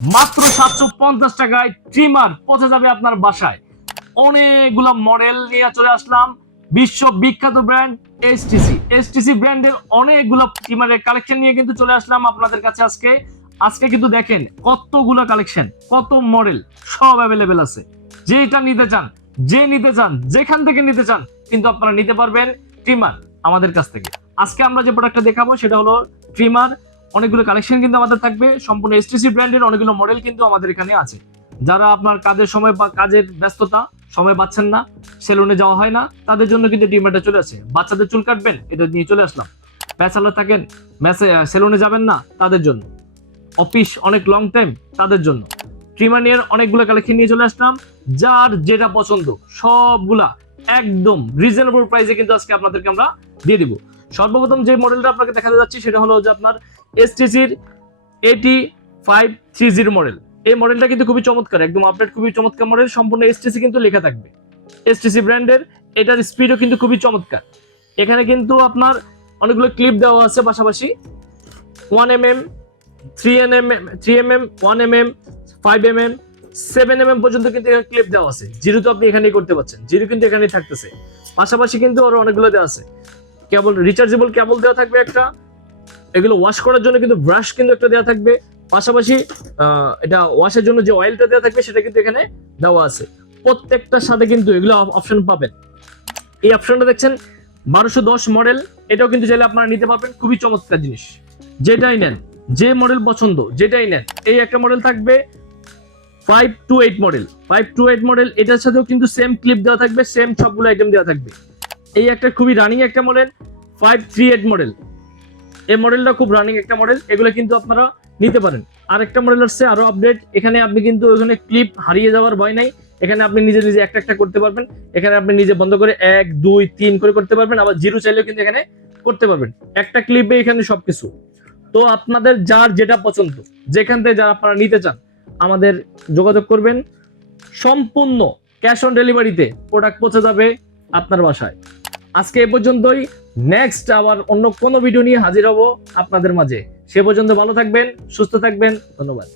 মাত্র সাতশো পঞ্চাশ টাকায় ট্রিমার পৌঁছে যাবে আপনার বাসায়। অনেকগুলো মডেল নিয়ে চলে আসলাম, বিশ্ব বিখ্যাত ব্র্যান্ড এসটিসি এসটিসি ব্র্যান্ডের অনেকগুলো ট্রিমারের কালেকশন নিয়ে কিন্তু চলে আসলাম আপনাদের কাছে আজকে। আজকে কিন্তু দেখেন কতগুলো কালেকশন কত মডেল সব অ্যাভেলেবেল আছে। যেটা নিতে চান, যে নিতে চান, যেখান থেকে নিতে চান, কিন্তু আপনারা নিতে পারবেন ট্রিমার আমাদের কাছ থেকে। আজকে আমরা যে প্রোডাক্টটা দেখাবো সেটা হলো ট্রিমার অনেকগুলো কালেকশন কিন্তু আমাদের থাকবে। সম্পূর্ণ এসটিসি ব্র্যান্ডের অনেকগুলো মডেল কিন্তু আমাদের এখানে আছে। যারা আপনার কাজের সময় বা কাজের ব্যস্ততা, সময় পাচ্ছেন না, সেলুনে যাওয়া হয় না, তাদের জন্য কিন্তু ডিমার্টটা চলে আসে। বাচ্চাদের চুল কাটবেন, এটা নিয়ে চলে আসলাম। ব্যাচেলার থাকেন, ম্যাসে সেলুনে যাবেন না, তাদের জন্য। অফিস অনেক লং টাইম তাদের জন্য। ট্রিমানিয়ার অনেকগুলো কালেকশন নিয়ে চলে আসলাম। যার যেটা পছন্দ, সবগুলা একদম রিজনেবল প্রাইসে কিন্তু আজকে আপনাদেরকে আমরা দিয়ে দিব। সর্বপ্রথম যে মডেলটা আপনাকে দেখাতে যাচ্ছি, সেটা হলো যে আপনার এসটিসির এটি ফাইভ থ্রি জিরো মডেল এই মডেলটা কিন্তু খুবই চমৎকার, একদম আপডেট খুবই চমৎকার মডেল সম্পূর্ণ এসটিসি কিন্তু লেখা থাকবে। এসটিসি ব্র্যান্ডের এটার স্পিডও কিন্তু খুবই চমৎকার। এখানে কিন্তু আপনার অনেকগুলো ক্লিপ দেওয়া আছে পাশাপাশি। One M M three N M M three M M one M M five M M seven M M পর্যন্ত কিন্তু এখানে ক্লিপ দেওয়া আছে। জিরো তো আপনি এখানেই করতে পারছেন জিরো কিন্তু এখানেই থাকতেছে। পাশাপাশি কিন্তু আরও অনেকগুলো দেওয়া আছে। কেবল রিচার্জেবল কেবল দেওয়া থাকবে একটা। এগুলো ওয়াশ করার জন্য কিন্তু ব্রাশ কিন্তু একটা দেওয়া থাকবে। পাশাপাশি এটা ওয়াশের জন্য যে অয়েলটা দেওয়া থাকবে সেটা কিন্তু এখানে দেওয়া আছে। প্রত্যেকটার সাথে কিন্তু এগুলো অপশন পাবেন। এই অপশনটা দেখছেন, বারোশো দশ মডেল এটাও কিন্তু চাইলে আপনারা নিতে পারবেন। খুবই চমৎকার জিনিস। যেটাই নেন, যে মডেল পছন্দ, যেটাই নেন, এই একটা মডেল থাকবে five two eight model five two eight model এটার সাথেও কিন্তু সেম ক্লিপ দেওয়া থাকবে সেম সবগুলো আইটেম দেওয়া থাকবে। এই একটা খুবই রানিং একটা model five three eight model এই মডেলটা খুব রানিং একটা মডেল এগুলো কিন্তু আপনারা নিতে পারেন। আর একটা মডেল আসছে, আরও আপডেট এখানে আপনি কিন্তু ওখানে ক্লিপ হারিয়ে যাওয়ার ভয় নাই। এখানে আপনি নিজে নিজে একটা একটা করতে পারবেন। এখানে আপনি নিজে বন্ধ করে এক, দুই, তিন করে করতে পারবেন, আবার জিরো চাইলেও কিন্তু এখানে করতে পারবেন। একটা ক্লিপে এখানে সবকিছু। তো আপনাদের যার যেটা পছন্দ, যেখান থেকে যারা আপনারা নিতে চান, আমাদের যোগাযোগ করবেন। সম্পূর্ণ ক্যাশ অন ডেলিভারিতে প্রোডাক্ট পৌঁছে যাবে আপনার বাসায়। আজকে এ পর্যন্তই। নেক্সট আবার অন্য কোনো ভিডিও নিয়ে হাজির হব আপনাদের মাঝে। সে পর্যন্ত ভালো থাকবেন, সুস্থ থাকবেন, ধন্যবাদ।